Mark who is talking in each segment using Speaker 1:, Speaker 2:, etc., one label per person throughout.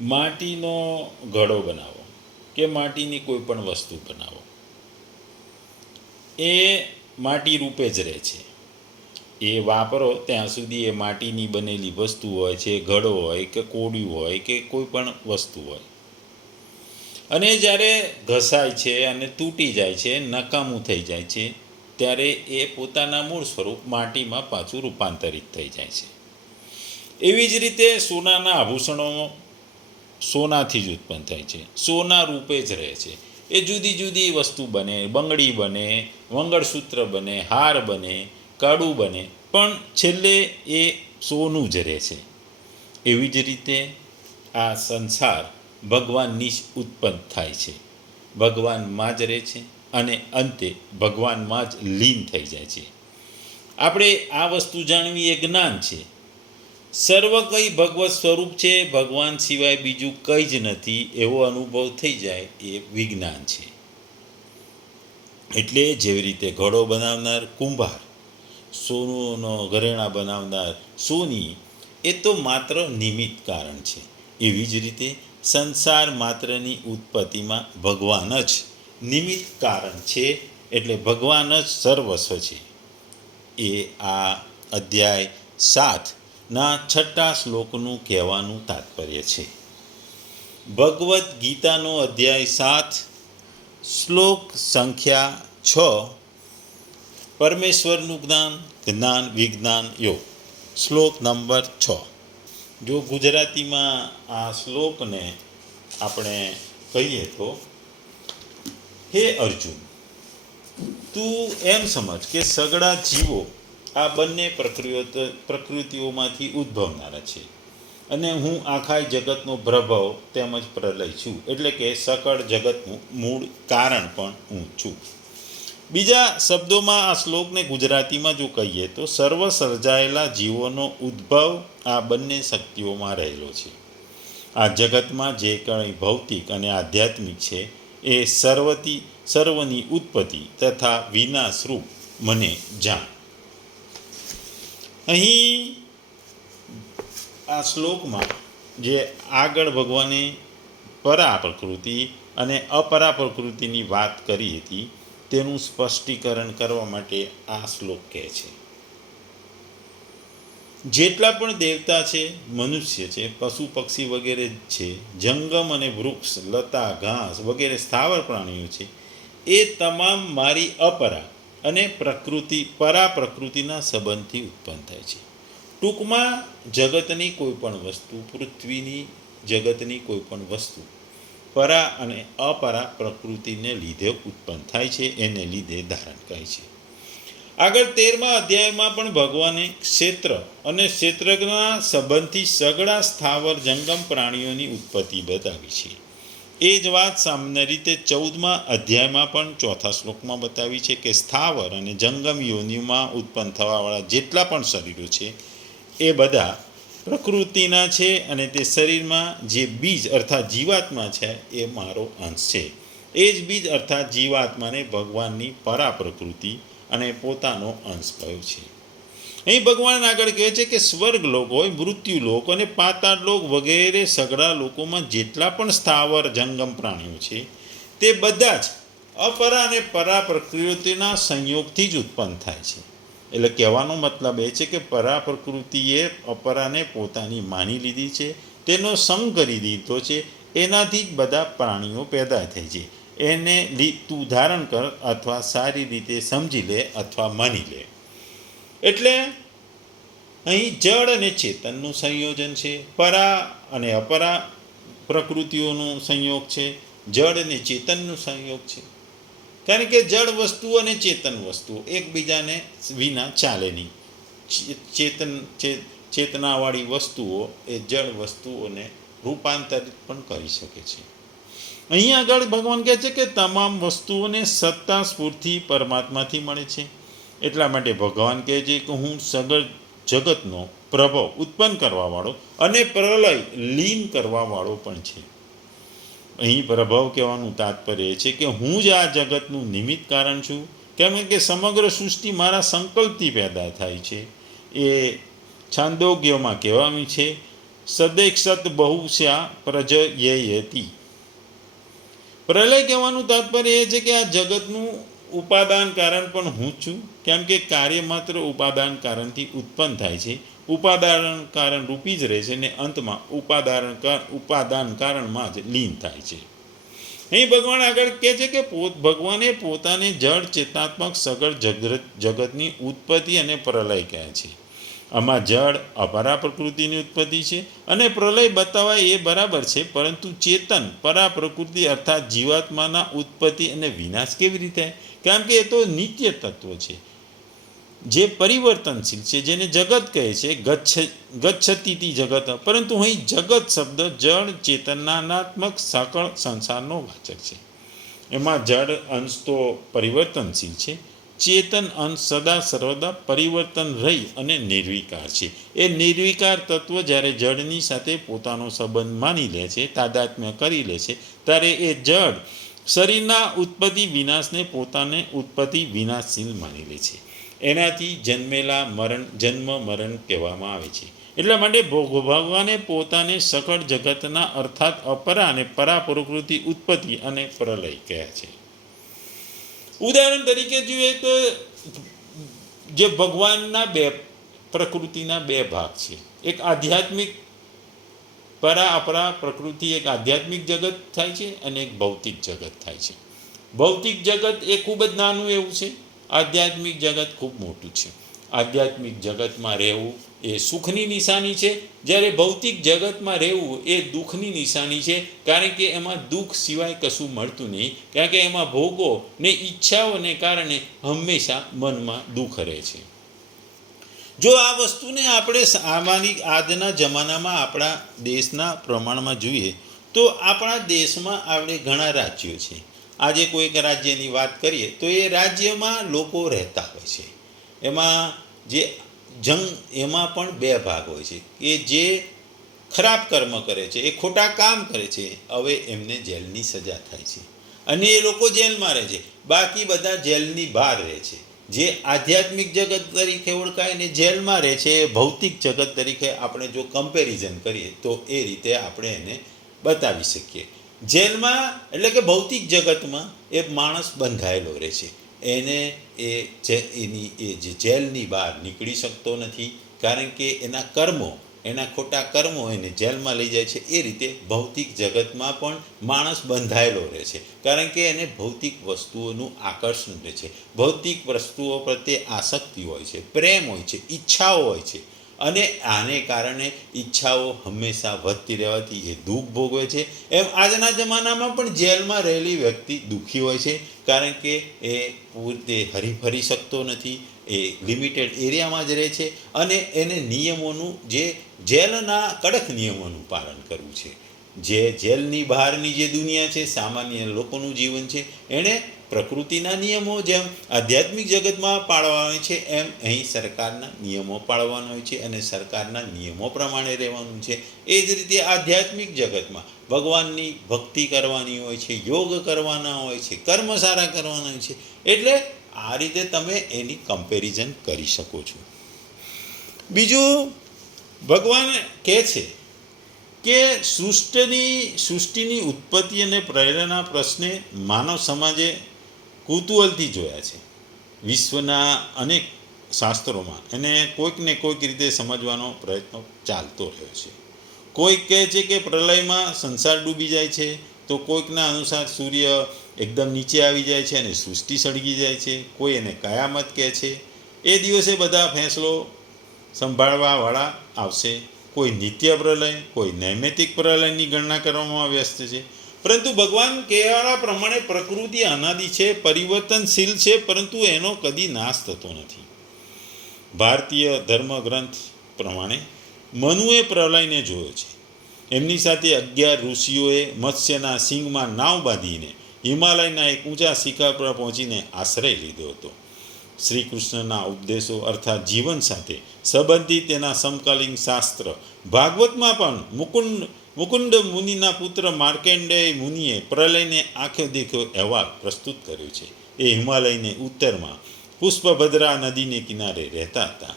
Speaker 1: માટીનો ઘડો બનાવો કે માટીની કોઈ પણ વસ્તુ બનાવો. એ માટી રૂપે જ રહે છે. એ વાપરો ત્યાં સુધી એ માટીની બનેલી વસ્તુ હોય છે, ઘડો હોય કે કોડિયું હોય કે કોઈ પણ વસ્તુ હોય. અને જ્યારે ઘસાય છે અને તૂટી જાય છે, નકામું થઈ જાય છે, ત્યારે એ પોતાના મૂળ સ્વરૂપ માટીમાં પાછું રૂપાંતરિત થઈ જાય છે. એવી જ રીતે સોનાના આભૂષણો સોનાથી જ ઉત્પન્ન થાય છે. સોના રૂપે જ રહે છે. એ જુદી જુદી વસ્તુ બને, બંગડી બને, મંગળસૂત્ર બને, હાર બને, કાડું બને, પણ છેલ્લે એ સોનું જ રહે છે. એવી જ રીતે આ સંસાર ભગવાનની જ ઉત્પન્ન થાય છે. ભગવાનમાં જ રહે છે અને અંતે ભગવાનમાં જ લીન થઈ જાય છે. આપણે આ વસ્તુ જાણવી એ જ્ઞાન છે. સર્વ કંઈ ભગવત સ્વરૂપ છે, ભગવાન સિવાય બીજું કંઈ જ નથી, એવો અનુભવ થઈ જાય એ વિજ્ઞાન છે. એટલે જેવી રીતે ઘડો બનાવનાર કુંભાર, સોનુનો ઘરેણા બનાવનાર સોની, એ તો માત્ર નિમિત્ત કારણ છે. એવી જ રીતે સંસાર માત્રની ઉત્પત્તિમાં ભગવાન જ નિમિત્ત કારણ છે, એટલે ભગવાન જ સર્વસ્વ છે. એ આ અધ્યાય સાત ના છઠ્ઠા શ્લોકનું કહેવાનું તાત્પર્ય છે. ભગવદ્ ગીતાનો અધ્યાય સાત, શ્લોક સંખ્યા છ, પરમેશ્વરનું જ્ઞાન જ્ઞાન, વિજ્ઞાન, યોગ. શ્લોક નંબર છ. જો ગુજરાતીમાં આ શ્લોકને આપણે કહીએ તો, હે અર્જુન, તું એમ સમજ કે સગળા જીવો આ બંને પ્રકૃતિ, પ્રકૃતિઓમાંથી ઉદ્ભવનારા છે. અને હું આખા જગતનો પ્રભાવ તેમજ પ્રલય છું. એટલે કે સકળ જગતનું મૂળ કારણ પણ હું છું. બીજા શબ્દોમાં આ શ્લોકને ગુજરાતીમાં જો કહીએ તો સર્વ સર્જાયેલા જીવોનો ઉદ્ભવ આ બંને શક્તિઓમાં રહેલો છે. આ જગતમાં જે કંઈ ભૌતિક અને આધ્યાત્મિક છે એ સર્વથી, સર્વની ઉત્પત્તિ તથા વિનાશરૂપ મને જાણ અહીં આ શ્લોકમાં જે આગળ ભગવાને પરા પ્રકૃતિ અને અપરા પ્રકૃતિની વાત કરી હતી, તેનું સ્પષ્ટીકરણ કરવા માટે આ શ્લોક કહે છે. જેટલા પણ દેવતા છે, મનુષ્ય છે, પશુ, પક્ષી વગેરે છે, જંગમ અને વૃક્ષ, લતા, ઘાસ વગેરે સ્થાવર પ્રાણીઓ છે, એ તમામ મારી અપરા અને પ્રકૃતિ પરા પ્રકૃતિના સંબંધથી ઉત્પન્ન થાય છે. ટૂંકમાં, જગતની કોઈ પણ વસ્તુ, પૃથ્વીની જગતની કોઈ પણ વસ્તુ, પરા અને અપરા પ્રકૃતિને લીધે ઉત્પન્ન થાય છે, એને લીધે ધારણ કહે છે. આગળ તેરમા અધ્યાયમાં પણ ભગવાને ક્ષેત્ર અને ક્ષેત્રના સંબંધથી સગળા સ્થાવર જંગમ પ્રાણીઓની ઉત્પત્તિ બતાવી છે. એ જ વાત સામાન્ય રીતે ચૌદમાં અધ્યાયમાં પણ ચોથા શ્લોકમાં બતાવી છે કે સ્થાવર અને જંગમ યોનિમાં ઉત્પન્ન થવાવાળા જેટલા પણ શરીરો છે, એ બધા પ્રકૃતિના છે અને તે શરીરમાં જે બીજ અર્થાત જીવાત્મા છે, એ મારો અંશ છે. એ જ બીજ અર્થાત જીવાત્માને ભગવાનની પરા પ્રકૃતિ અને પોતાનો અંશ કયો છે. અહીં ભગવાન આગળ કહે છે કે સ્વર્ગ લોક હોય, મૃત્યુ લોક અને પાતાળ લોક વગેરે સઘળા લોકોમાં જેટલા પણ સ્થાવર જંગમ પ્રાણીઓ છે, તે બધા જ અપરા અને પરા પ્રકૃતિના સંયોગથી જ ઉત્પન્ન થાય છે. એટલે કહેવાનો મતલબ એ છે કે પરા પ્રકૃતિએ અપરાને પોતાની માની લીધી છે, તેનો સંગ કરી દીધો છે, એનાથી જ બધા પ્રાણીઓ પેદા થાય છે. એને લી, તું ધારણ કર અથવા સારી રીતે સમજી લે અથવા માની લે. એટલે અહીં જળ અને ચેતનનું સંયોજન છે, પરા અને અપરા પ્રકૃતિઓનું સંયોગ છે, જળ અને ચેતનનું સંયોગ છે. કારણ કે જળ વસ્તુ અને ચેતન વસ્તુઓ એકબીજાને વિના ચાલે નહીં. ચેતન ચેતનાવાળી વસ્તુઓ એ જળ વસ્તુઓને રૂપાંતરિત પણ કરી શકે છે. અહીં આગળ ભગવાન કહે છે કે તમામ વસ્તુઓને સત્તા સ્ફૂર્તિ પરમાત્માથી મળે છે. એટલા માટે ભગવાન કહે છે કે હું સગળ જગતનો પ્રભાવ ઉત્પન્ન કરવાવાળો અને પ્રલય લીન કરવાવાળો પણ છે. અહીં પ્રભાવ કહેવાનું તાત્પર્ય છે કે હું જ આ જગતનું નિમિત્ત કારણ છું. કેમ કે સમગ્ર સૃષ્ટિ મારા સંકલ્પથી પેદા થાય છે. એ છાંદોગ્યમાં કહેવાનું છે સદેક્ષત બહુશ્યા પ્રજયેતી પ્રલય કહેવાનું તાત્પર્ય એ છે કે આ જગતનું ઉપાદાન કારણ પણ હું જ છું, કેમ કે કાર્ય માત્ર ઉપાદાન કારણથી ઉત્પન્ન થાય છે. ઉપાદાન કારણ રૂપી જ રહે છે અને અંતમાં ઉપાદાન ઉપાદાન કારણમાં જ લીન થાય છે. અહીં ભગવાન, આગળ કહે છે કે પોત, ભગવાને પોતાને જળ ચેતનાત્મક સગળ જગત, જગતની ઉત્પત્તિ અને પ્રલય કહે છે. આમાં જળ અપરા પ્રકૃતિની ઉત્પત્તિ છે અને પ્રલય બતાવાય એ બરાબર છે, પરંતુ ચેતન પરા પ્રકૃતિ અર્થાત જીવાત્માના ઉત્પત્તિ અને વિનાશ કેવી રીતે? કારણ કે એ તો નિત્ય તત્વ છે. જે પરિવર્તનશીલ છે, જેને જગત કહે છે, ગચ્છ, ગચ્છતીતિ જગત. પરંતુ અહીં જગત શબ્દ જળ ચેતનાત્મક સકળ સંસારનો વાચક છે. એમાં જળ અંશ તો પરિવર્તનશીલ છે. ચેતન અંશ સદા સર્વદા પરિવર્તન રહી અને નિર્વિકાર છે. એ નિર્વિકાર તત્વ જ્યારે જળની સાથે પોતાનો સંબંધ માની લે છે, તાદાત્મ્ય કરી લે છે, ત્યારે એ જળ શરીરના ઉત્પત્તિ વિનાશને પોતાને ઉત્પત્તિ વિનાશશીલ માની લે છે. એનાથી જન્મેલા મરણ, જન્મ મરણ કહેવામાં આવે છે. એટલા માટે ભોગ- ભગવાને પોતાને સકળ જગતના અર્થાત અપરા અને પરા પ્રકૃતિ ઉત્પત્તિ અને પ્રલય કહ્યા છે. ઉદાહરણ તરીકે જોઈએ તો જે ભગવાનના બે પ્રકૃતિના બે ભાગ છે. એક આધ્યાત્મિક પરા અપરા પ્રકૃતિ, એક આધ્યાત્મિક જગત થાય છે અને એક ભૌતિક જગત થાય છે. ભૌતિક જગત એ ખૂબ જ નાનું એવું છે. આધ્યાત્મિક જગત ખૂબ મોટું છે. આધ્યાત્મિક જગતમાં રહેવું એ સુખની નિશાની છે. જ્યારે ભૌતિક જગતમાં રહેવું એ દુઃખની નિશાની છે. કારણ કે એમાં દુઃખ સિવાય કશું મળતું નહીં. કારણ કે એમાં ભોગો ને ઈચ્છાઓને કારણે હંમેશા મનમાં દુઃખ રહે છે. જો આ વસ્તુને આપણે આમાંની આજના જમાનામાં આપણા દેશના પ્રમાણમાં જોઈએ, તો આપણા દેશમાં આપણે ઘણા રાજ્યો છે. આજે કોઈક રાજ્યની વાત કરીએ, તો એ રાજ્યમાં લોકો રહેતા હોય છે. એમાં જે જંગ એમાં પણ બે ભાગ હોય છે. કે જે ખરાબ કર્મ કરે છે, એ ખોટા કામ કરે છે, હવે એમને જેલની સજા થાય છે. અને એ લોકો જેલમાં રહે છે. બાકી બધા જેલની બહાર રહે છે. જે આધ્યાત્મિક જગત તરીકે ઓળખાય ને જેલમાં રહે છે, એ ભૌતિક જગત તરીકે આપણે જો કમ્પેરિઝન કરીએ, તો એ રીતે આપણે એને બતાવી શકીએ. જેલમાં, એટલે કે ભૌતિક જગતમાં એ માણસ બંધાયેલો રહે છે. એને એ જે એની એ જે જેલની બહાર નીકળી શકતો નથી, કારણ કે એના કર્મો, એના ખોટા કર્મો એને જેલમાં લઈ જાય છે. એ રીતે ભૌતિક જગતમાં પણ માણસ બંધાયેલો રહે છે. કારણ કે એને ભૌતિક વસ્તુઓનું આકર્ષણ રહે છે. ભૌતિક વસ્તુઓ પ્રત્યે આસક્તિ હોય છે, પ્રેમ હોય છે, ઈચ્છાઓ હોય છે. અને આને કારણે ઈચ્છાઓ હંમેશા વધતી રહેવાથી એ દુઃખ ભોગવે છે. એમ આજના જમાનામાં પણ જેલમાં રહેલી વ્યક્તિ દુઃખી હોય છે, કારણ કે એ પૂરતે હરીફરી શકતો નથી, એ લિમિટેડ એરિયામાં જ રહે છે અને એને નિયમોનું જે જેલના કડક નિયમોનું પાલન કરવું છે. જે જેલની બહારની જે દુનિયા છે, સામાન્ય લોકોનું જીવન છે, એણે પ્રકૃતિના નિયમો જેમ આધ્યાત્મિક જગતમાં પાળવા હોય છે, એમ અહીં સરકારના નિયમો પાળવાના હોય છે અને સરકારના નિયમો પ્રમાણે રહેવાનું છે. એ જ રીતે આધ્યાત્મિક જગતમાં ભગવાનની ભક્તિ કરવાની હોય છે, યોગ કરવાના હોય છે, કર્મ સારા કરવાના હોય છે, એટલે આ રીતે તમે એની કમ્પેરિઝન કરી શકો છો. બીજું, ભગવાન કહે છે કે સૃષ્ટિની સૃષ્ટિની ઉત્પત્તિ અને પ્રેરણા પ્રશ્ને માનવ સમાજે કુતૂહલથી જોયા છે. વિશ્વના અનેક શાસ્ત્રોમાં એને કોઈક ને કોઈક રીતે સમજવાનો પ્રયત્ન ચાલતો રહ્યો છે. કોઈક કહે છે કે પ્રલયમાં સંસાર ડૂબી જાય છે, તો કોઈકના અનુસાર સૂર્ય એકદમ નીચે આવી જાય છે અને સૃષ્ટિ સળગી જાય છે. કોઈ એને કયામત કહે છે. એ દિવસે બધા ફેંસલો સંભાળવાવાળા આવશે. કોઈ નિત્ય પ્રલય, કોઈ નૈમિતિક પ્રલયની ગણના કરવામાં વ્યસ્ત છે. પરંતુ ભગવાન કહેવાના પ્રમાણે પ્રકૃતિ અનાદિ છે, પરિવર્તનશીલ છે, પરંતુ એનો કદી નાશ થતો નથી. ભારતીય ધર્મગ્રંથ પ્રમાણે મનુએ પ્રલયને જોયો છે. એમની સાથે અગિયાર ઋષિઓએ મત્સ્યના સિંગમાં નાવ બાંધીને હિમાલયના એક ઊંચા શિખર પર પહોંચીને આશ્રય લીધો હતો. શ્રી કૃષ્ણના ઉપદેશો અર્થાત જીવન સાથે સંબંધિત તેના સમકાલીન શાસ્ત્ર ભાગવતમાં પણ મુકુંદ મુકુંદ મુનિના પુત્ર માર્કેન્ડેય મુનિએ પ્રલયને આંખે દેખ્યો અહેવાલ પ્રસ્તુત કર્યો છે. એ હિમાલયને ઉત્તરમાં પુષ્પભદ્રા નદીને કિનારે રહેતા હતા.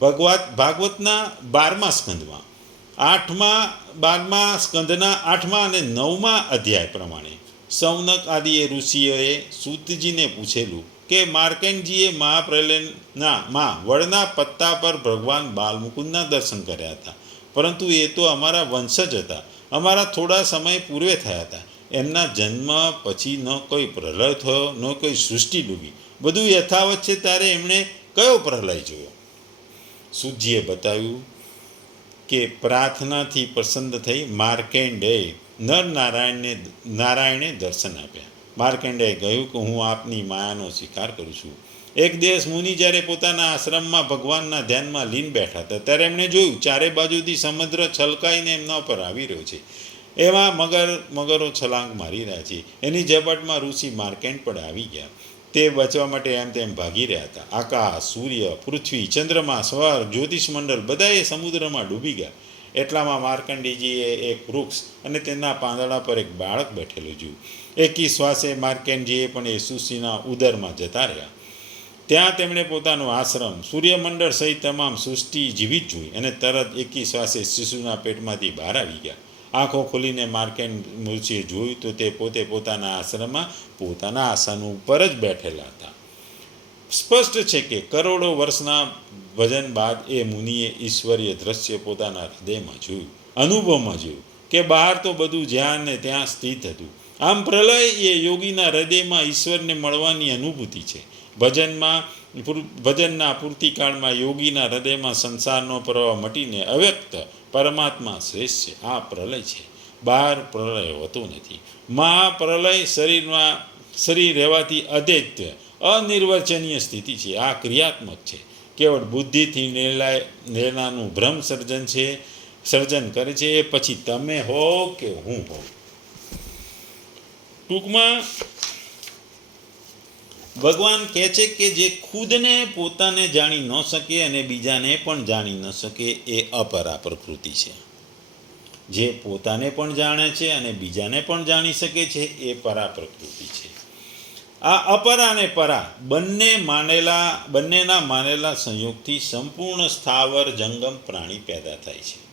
Speaker 1: ભગવાત, ભાગવતના બારમા સ્કંદમાં, આઠમા, બારમા સ્કંદના આઠમા અને નવમા અધ્યાય પ્રમાણે સૌનક આદિએ ઋષિઓએ સૂતજીને પૂછેલું કે માર્કેન્ડજીએ મહાપ્રલયના, માં વડના પત્તા પર ભગવાન બાલમુકુંદના દર્શન કર્યા હતા. પરંતુ એ તો અમારા વંશજ હતા. અમારા થોડા સમય પૂર્વે થયા હતા. એમના જન્મ પછી ન કોઈ પ્રલય થયો, ન કોઈ સૃષ્ટિ ડૂબી. બધું યથાવત છે ત્યારે એમણે કયો પ્રલય જોયો? સુજીએ બતાવ્યું કે પ્રાર્થનાથી પ્રસન્ન થઈ માર્કેન્ડે નર નારાયણને નારાયણે દર્શન આપ્યા. માર્કેન્ડે કહ્યું કે હું આપની માયાનો સ્વીકાર કરું છું. એક દિવસ મુનિ જ્યારે પોતાના આશ્રમમાં ભગવાનના ધ્યાનમાં લીન બેઠા હતા, ત્યારે એમણે જોયું, ચારે બાજુથી સમુદ્ર છલકાઈને એમના ઉપર આવી રહ્યો છે. એમાં મગર, મગરો છલાંગ મારી રહ્યા છે. એની ઝપટમાં ઋષિ માર્કેન્ડ પણ આવી ગયા. તે બચવા માટે એમ તેમ ભાગી રહ્યા હતા. આકાશ, સૂર્ય, પૃથ્વી, ચંદ્રમા, સ્વર, જ્યોતિષ મંડળ બધાએ સમુદ્રમાં ડૂબી ગયા. એટલામાં માર્કંડીજીએ એક વૃક્ષ અને તેના પાંદડા પર એક બાળક બેઠેલું જોયું. એકી શ્વાસે માર્કેન્ડજીએ પણ એ સુશીના ઉદરમાં જતા રહ્યા. ત્યાં તેમણે પોતાનો આશ્રમ, સૂર્યમંડળ સહિત તમામ સૃષ્ટિ જીવિત જોઈ અને તરત એકી શ્વાસે શિશુના પેટમાંથી બહાર આવી ગયા. આંખો ખોલીને માર્કેન્ડ ઋષિએ જોયું તો તે પોતે પોતાના આશ્રમમાં પોતાના આસન ઉપર જ બેઠેલા હતા. સ્પષ્ટ છે કે કરોડો વર્ષના ભજન બાદ એ મુનિએ ઈશ્વરીય દ્રશ્ય પોતાના હૃદયમાં જોયું, અનુભવમાં જોયું કે બહાર તો બધું જ્યાં ને ત્યાં સ્થિત હતું. આમ પ્રલય એ યોગીના હૃદયમાં ઈશ્વરને મળવાની અનુભૂતિ છે. ભજનમાં ભજનના પૂર્તિકાળમાં યોગીના હૃદયમાં સંસારનો પ્રવાહ મટીને અવ્યક્ત પરમાત્મા શ્રેષ્ઠ છે. આ પ્રલય છે. બહાર પ્રલય હોતો નથી. મહાપ્રલય શરીરમાં, શરીર રહેવાથી અદૈત્ય અનિર્વચનીય સ્થિતિ છે. આ ક્રિયાત્મક છે. કેવળ બુદ્ધિથી નિર્ણય નિર્ણયનું ભ્રમ સર્જન છે, સર્જન કરે છે. એ પછી તમે હો કે હું હોઉં? ટૂંકમાં ભગવાન કહે છે કે જે ખુદને પોતાને જાણી ન શકે અને બીજાને પણ જાણી ન શકે એ અપરા પ્રકૃતિ છે. જે પોતાને પણ જાણે છે અને બીજાને પણ જાણી શકે છે એ પરા પ્રકૃતિ છે. આ અપરા અને પરા બંને માનેલા, બંનેના માનેલા સંયોગથી સંપૂર્ણ સ્થાવર જંગમ પ્રાણી પેદા થાય છે.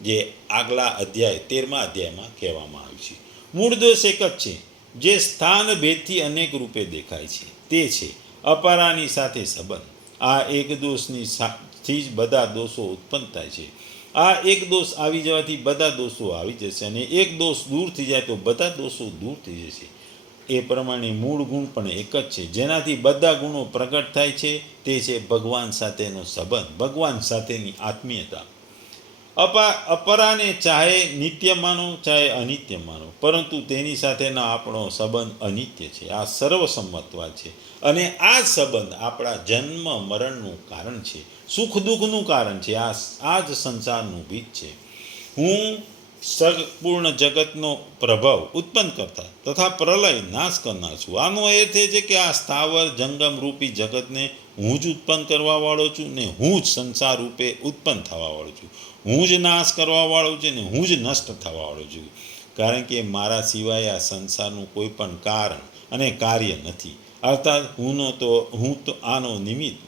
Speaker 1: જે આગલા અધ્યાય, તેરમા અધ્યાયમાં કહેવામાં આવ્યું છે. મૂળ દોષ એક જ છે. જે સ્થાન ભેદથી અનેક રૂપે દેખાય છે, તે છે અપારાની સાથે સંબંધ. આ એક દોષની થી જ બધા દોષો ઉત્પન્ન થાય છે. આ એક દોષ આવી જવાથી બધા દોષો આવી જશે અને એક દોષ દૂર થઈ જાય તો બધા દોષો દૂર થઈ જશે. એ પ્રમાણે મૂળ ગુણ પણ એક જ છે. જેનાથી બધા ગુણો પ્રગટ થાય છે, તે છે ભગવાન સાથેનો સંબંધ, ભગવાન સાથેની આત્મીયતા. અપા અપરાને ચાહે નિત્ય માનો, ચાહે અનિત્ય માનો. પરંતુ તેની સાથેનો આપણો સંબંધ અનિત્ય છે. આ સર્વસંમતવા છે. અને આ સંબંધ આપણા જન્મ મરણનું કારણ છે. સુખ દુઃખનું કારણ છે. આ આ જ સંસારનું બીજ છે. હું સંપૂર્ણ જગતનો પ્રભાવ ઉત્પન્ન કરતા તથા પ્રલય નાશ કરનાર છું. આનો અર્થ એ છે કે આ સ્થાવર જંગમ રૂપી જગતને હું જ ઉત્પન્ન કરવા વાળો છું ને હું જ સંસાર રૂપે ઉત્પન્ન થવા વાળો છું. હું જ નાશ કરવા વાળો છું ને હું જ નષ્ટ થવા વાળો છું. કારણ કે મારા સિવાય આ સંસારનું કોઈ પણ કારણ અને કાર્ય નથી. અર્થાત હુંનો તો, હું તો આનો નિમિત્ત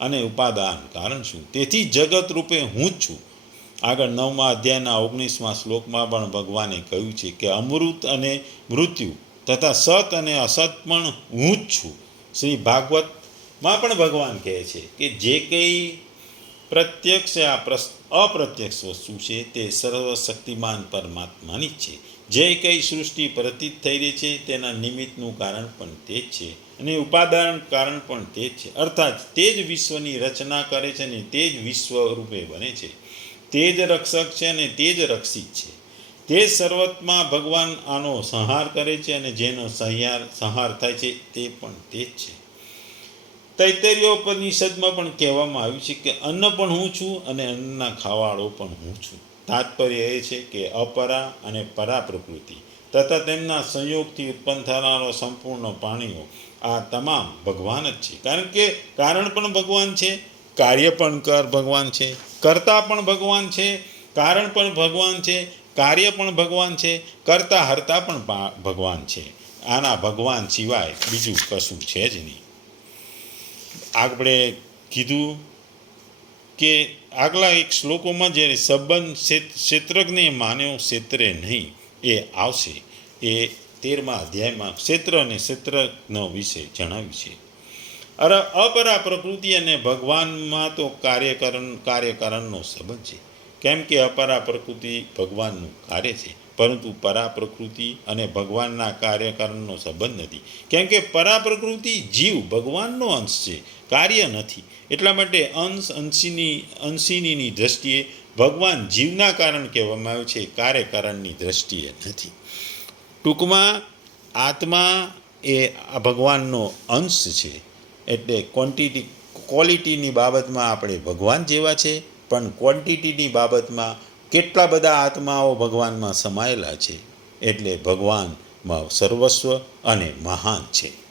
Speaker 1: અને ઉપાદાન કારણ છું. તેથી જગત રૂપે હું જ છું. આગળ નવમા અધ્યાયના ઓગણીસમાં શ્લોકમાં પણ ભગવાને કહ્યું છે કે અમૃત અને મૃત્યુ તથા સત અને અસત પણ હું જ છું. શ્રી ભાગવતમાં પણ ભગવાન કહે છે કે જે કંઈ પ્રત્યક્ષ આ અપ્રત્યક્ષ વસ્તુ છે તે સર્વશક્તિમાન પરમાત્માની જ છે. જે કંઈ સૃષ્ટિ પ્રતીત થઈ રહી છે તેના નિમિત્તનું કારણ પણ તે જ છે અને ઉપાદાન કારણ પણ તે જ છે. અર્થાત તે જ વિશ્વની રચના કરે છે અને તે જ વિશ્વ રૂપે બને છે. તે જ રક્ષક છે અને તે જ રક્ષિત છે. તે સર્વતમાં ભગવાન આનો સંહાર કરે છે અને જેનો સંહાર સંહાર થાય છે તે પણ તે જ છે. તૈતરીયોપનિષદમાં પણ કહેવામાં આવ્યું છે કે અન્ન પણ હું છું અને અન્નના ખાવાળો પણ હું છું. તાત્પર્ય એ છે કે અપરા અને પરા પ્રકૃતિ તથા તેમના સંયોગથી ઉત્પન્ન થનારો સંપૂર્ણ પ્રાણીઓ આ તમામ ભગવાન જ છે. કારણ કે કારણ પણ ભગવાન છે કાર્ય પણ કર ભગવાન છે, કરતા પણ ભગવાન છે, કારણ પણ ભગવાન છે, કાર્ય પણ ભગવાન છે, કરતા હરતા પણ ભગવાન છે. આના ભગવાન સિવાય બીજું કશું છે જ નહીં. આપણે કીધું કે આગલા એક શ્લોકોમાં જ્યારે સંબંધ ક્ષેત્રજ્ઞે માન્યો ક્ષેત્રે નહીં, એ આવશે. એ તેરમા અધ્યાયમાં ક્ષેત્ર અને ક્ષેત્રજ્ઞ વિશે જણાવ્યું છે. અરે અપરા પ્રકૃતિ અને ભગવાનમાં તો કાર્યકરણ, કાર્યકારણનો સંબંધ છે. કેમ કે અપરા પ્રકૃતિ ભગવાનનું કાર્ય છે, પરંતુ પરા પ્રકૃતિ અને ભગવાનના કાર્યકરણનો સંબંધ નથી. કેમ કે પરા પ્રકૃતિ જીવ ભગવાનનો અંશ છે, કાર્ય નથી. એટલા માટે અંશ અંશીની, અંશીનીની દ્રષ્ટિએ ભગવાન જીવના કારણ કહેવામાં આવ્યું છે, કાર્યકારણની દ્રષ્ટિએ નથી. ટૂંકમાં આત્મા એ ભગવાનનો અંશ છે. એટલે ક્વોન્ટિટી ક્વોલિટીની બાબતમાં આપણે ભગવાન જેવા છે, પણ ક્વોન્ટિટીની બાબતમાં કેટલા બધા આત્માઓ ભગવાનમાં સમાયેલા છે? એટલે ભગવાનમાં સર્વસ્વ અને મહાન છે.